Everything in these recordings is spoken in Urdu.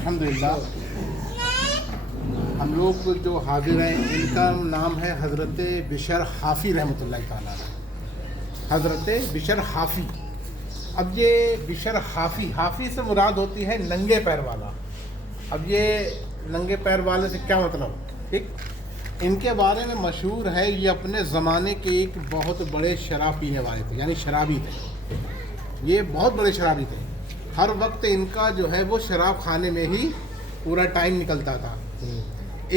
الحمدللہ ہم لوگ جو حاضر ہیں ان کا نام ہے حضرت بشر حافی رحمۃ اللہ تعالیٰ علیہ، حضرت بشر حافی۔ اب یہ بشر حافی سے مراد ہوتی ہے ننگے پیر والا۔ اب یہ ننگے پیر والے سے کیا مطلب؟ ٹھیک، ان کے بارے میں مشہور ہے یہ اپنے زمانے کے ایک بہت بڑے شراب پینے والے تھے، یعنی شرابی تھے۔ یہ بہت بڑے شرابی تھے، ہر وقت ان کا جو ہے وہ شراب خانے میں ہی پورا ٹائم نکلتا تھا۔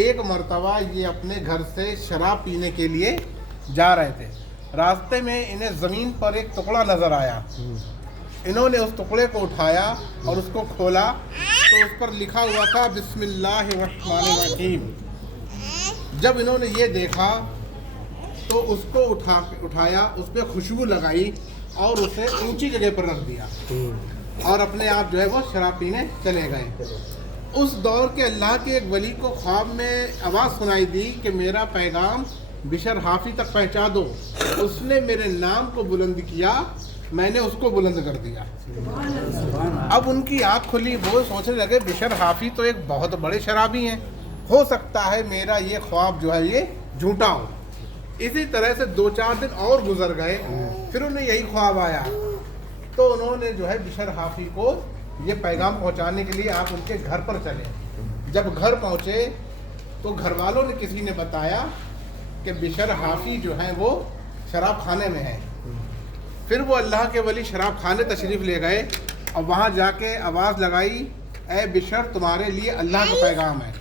ایک مرتبہ یہ اپنے گھر سے شراب پینے کے لیے جا رہے تھے، راستے میں انہیں زمین پر ایک ٹکڑا نظر آیا۔ انہوں نے اس ٹکڑے کو اٹھایا اور اس کو کھولا تو اس پر لکھا ہوا تھا بسم اللہ الرحمن الرحیم۔ جب انہوں نے یہ دیکھا تو اس کو اٹھایا، اس پہ خوشبو لگائی اور اسے اونچی جگہ پر رکھ دیا اور اپنے آپ جو ہے وہ شراب پینے چلے گئے۔ اس دور کے اللہ کے ایک ولی کو خواب میں آواز سنائی دی کہ میرا پیغام بشر حافی تک پہنچا دو۔ اس نے میرے نام کو بلند کیا، میں نے اس کو بلند کر دیا۔ اب ان کی آنکھ کھلی، وہ سوچنے لگے بشر حافی تو ایک بہت بڑے شرابی ہیں، ہو سکتا ہے میرا یہ خواب جو ہے یہ جھوٹا ہو۔ اسی طرح سے 2-4 دن اور گزر گئے، پھر انہیں یہی خواب آیا تو انہوں نے جو ہے بشر حافی کو یہ پیغام پہنچانے کے لیے آپ ان کے گھر پر چلے۔ جب گھر پہنچے تو گھر والوں نے کسی نے بتایا کہ بشر حافی جو ہیں وہ شراب خانے میں ہیں۔ پھر وہ اللہ کے ولی شراب خانے تشریف لے گئے اور وہاں جا کے آواز لگائی، اے بشر تمہارے لیے اللہ کا پیغام ہے۔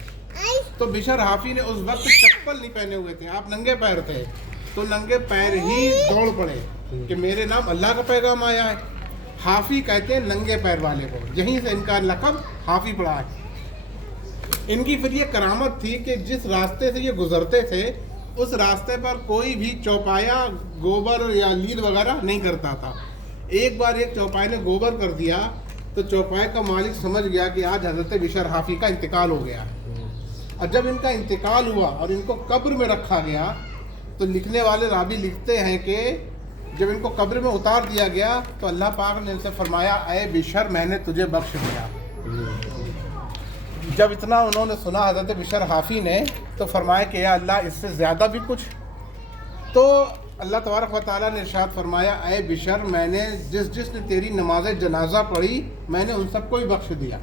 تو بشر حافی نے اس وقت چپل نہیں پہنے ہوئے تھے، آپ ننگے پیر تھے، تو ننگے پیر ہی دوڑ پڑے کہ میرے نام اللہ کا پیغام آیا ہے۔ حافی کہتے ہیں ننگے پیر والے کو، یہیں سے ان کا لقب حافی پڑا ہے۔ ان کی پھر یہ کرامت تھی کہ جس راستے سے یہ گزرتے تھے اس راستے پر کوئی بھی چوپایا گوبر یا لیل وغیرہ نہیں کرتا تھا۔ ایک بار ایک چوپائے نے گوبر کر دیا تو چوپائے کا مالک سمجھ گیا کہ آج حضرت بشر حافی کا انتقال ہو گیا۔ اور جب ان کا انتقال ہوا اور ان کو قبر میں رکھا گیا تو لکھنے والے راوی لکھتے ہیں کہ جب ان کو قبر میں اتار دیا گیا تو اللہ پاک نے ان سے فرمایا، اے بشر میں نے تجھے بخش دیا۔ جب اتنا انہوں نے سنا حضرت بشر حافی نے تو فرمایا کہ یا اللہ اس سے زیادہ بھی کچھ۔ تو اللہ تبارک و تعالیٰ نے ارشاد فرمایا، اے بشر میں نے جس نے تیری نماز جنازہ پڑھی میں نے ان سب کو ہی بخش دیا۔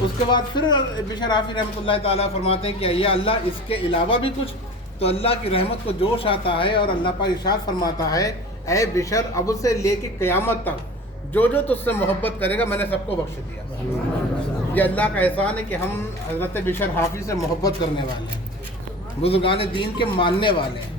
اس کے بعد پھر بشر حافی رحمۃ اللہ تعالیٰ فرماتے ہیں کہ یا اللہ اس کے علاوہ بھی کچھ؟ تو اللہ کی رحمت کو جوش آتا ہے اور اللہ پاک ارشاد فرماتا ہے، اے بشر اب سے لے کے قیامت تک جو تجھ سے محبت کرے گا میں نے سب کو بخش دیا۔ یہ اللہ کا احسان ہے کہ ہم حضرت بشر حافی سے محبت کرنے والے ہیں، بزرگان دین کے ماننے والے ہیں۔